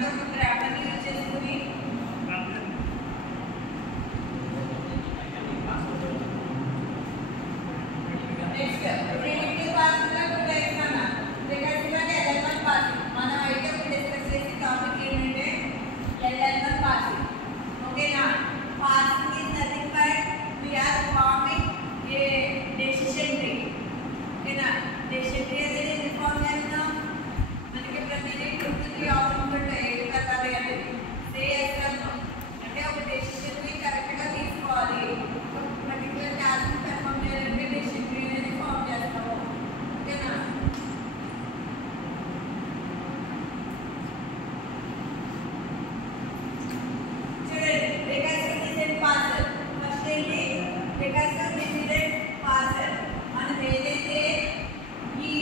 దాంతో ఒక గ్రాఫర్ని యూజ్ చేసుకుని నెక్స్ట్ ప్రిడిక్టివ్ పాసింగ్ లో టూ టైప్స్ అన్న రికర్సివ్ అంటే LL1 పాసింగ్. మనం అయితే ఇప్పుడు డిస్కస్ చేసే టాపిక్ ఏంటంటే LL1 పాసింగ్. ఓకేనా? Passing is nothing but we are forming a decision tree. ఓకేనా? decision tree అనేది ఎందుకు ఫామ్ చేస్తాం? మనకి ప్రతిదీ 2-3 ఆప్షన్స్ ఉంటాయి. ఏ రకాలు అనేది సే చేస్తాం అంటే ఒక డెసిషన్ ని కరెక్ట్ గా తీసుకోవాలి. ఒక పర్టిక్యులర్ టాస్క్ ని పర్ఫామ్ చేయాలంటే డెసిషన్ ట్రీ అనేది ఫామ్ చేస్తాము. ఓకేనా? చూడండి రికర్సివ్ డిసిజన్ పాసర్. ఫస్ట్ ఏంటి? రికర్సివ్ డిసిజన్ పాసర్ మనం ఏదైతే ఈ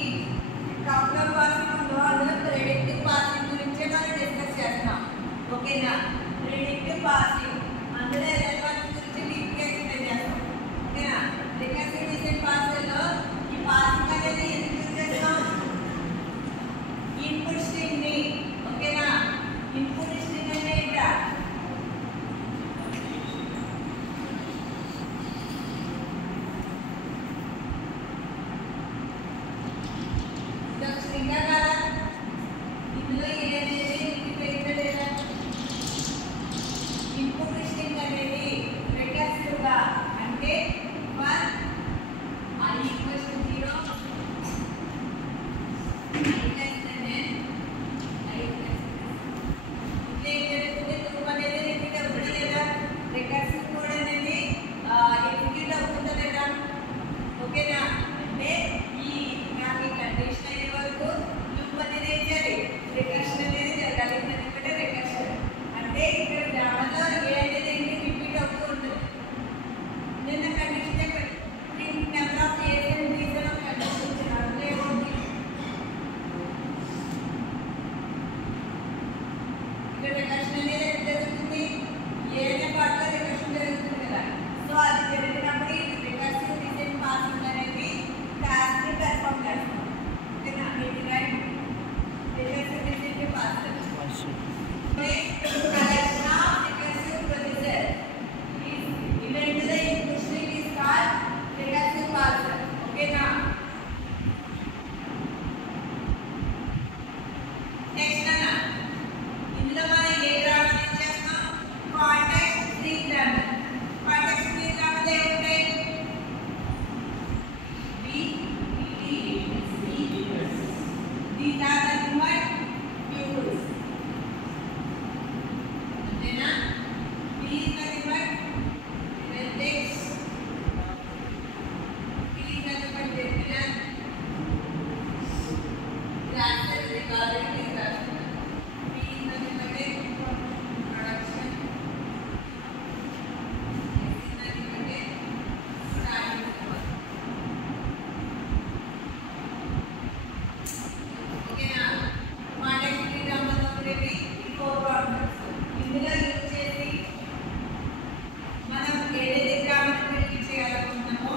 టాపిక్ పాసింగ్ ఉందో అందులో ప్రిడిక్టివ్ పాసింగ్ గురించే మనం డిస్కస్ చేస్తాం. ఓకేనా? ప్రిడిక్టివ్ పాసింగ్ అందులో LL1 గురించి డీప్గా ఎక్స్ప్లెయిన్ చేస్తాం. ఓకేనా? రికర్సివ్ డిసిజన్ పాసర్లో ఈ పాసింగ్ అనేది ఎందుకు యూజ్ చేస్తాం? ఇన్పుట్ స్ట్రింగ్ ని. ఓకేనా? ఇన్పుట్ స్ట్రింగ్ అంటే ఏంటా? స్ట్రింగ్ కదా, ఇందులో ఏదైతే ఇండిపెండెంట్ లేదా ఇన్పుట్ స్ట్రింగ్ అనేది రికర్సివ్ గా అంటే 1 i equals to 0 i less than n i less ఇట్లా ఏం జరుగుతుంది? లూప్ అనేది రిపీట్ అవుతుందా లేదా? రికర్సివ్ కోడ్ అనేది ఎగ్జిక్యూట్ అవుతుందా లేదా? ఓకేనా? అంటే ఈ నాకు ఈ కండిషన్ అయ్యే వరకు లూప్ అనేది ఏం చేయాలి? రికర్షన్ అనేది జరగాలి. ఎందుకంటే రికర్షన్ అంటే ఇక్కడ గ్రామర్లో ఏ అనేది ఏంటి రిపీట్ అవుతూ ఉంటుంది. నిన్న కండిషన్ చెప్పండి print number of A's and B's అని ఒక కండిషన్ ఇచ్చారు. అందులో ఏముంది? ఇక్కడ రికర్షన్ అనేది ఎంత జరుగుతుంది? ఏ అనే పార్ట్లో రికర్షన్ జరుగుతుంది కదా. సో అది జరిగినప్పుడు ఈ రికర్సివ్ డిసిజన్ పాసింగ్ అనేది టాస్క్ ని పెర్ఫామ్ చేస్తాం. ఓకేనా? ఇది right recursive decision passing. collection of recursive procedure is given to the input string is called recursive parser. ఓకేనా? నెక్స్ట్ అన్న ఇందులో మనం ఏ గ్రామర్ యూజ్ చేస్తాం? Context free grammar. Context free grammar ఏముంటాయి? these are the what pupils. Antenna. B is the what vertex. B is the what terminal. The answer is regarding the rational. B is the what production. S is the what starting. ఓకేనా? Context free గ్రామర్లో ఉండేవి ఈ 4 problems. ఇందులో use చేసి మనం ఏదైతే grammar predict చేయాలనుకుంటున్నామో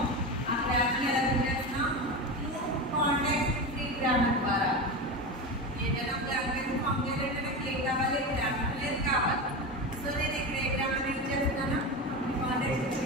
ఆ గ్రామర్ని ఎలా predict చేస్తున్నాం? కాంటెక్స్ట్ ఫ్రీ గ్రామర్ ద్వారా. ఏదైనా గ్రామర్ ఫామ్ చేయాలంటే నాకు ఏం కావాలి? గ్రామర్ అనేది కావాలి. సో నేను ఇక్కడ ఏ గ్రామర్ యూజ్ చేస్తున్నాను? కాంటెక్స్ట్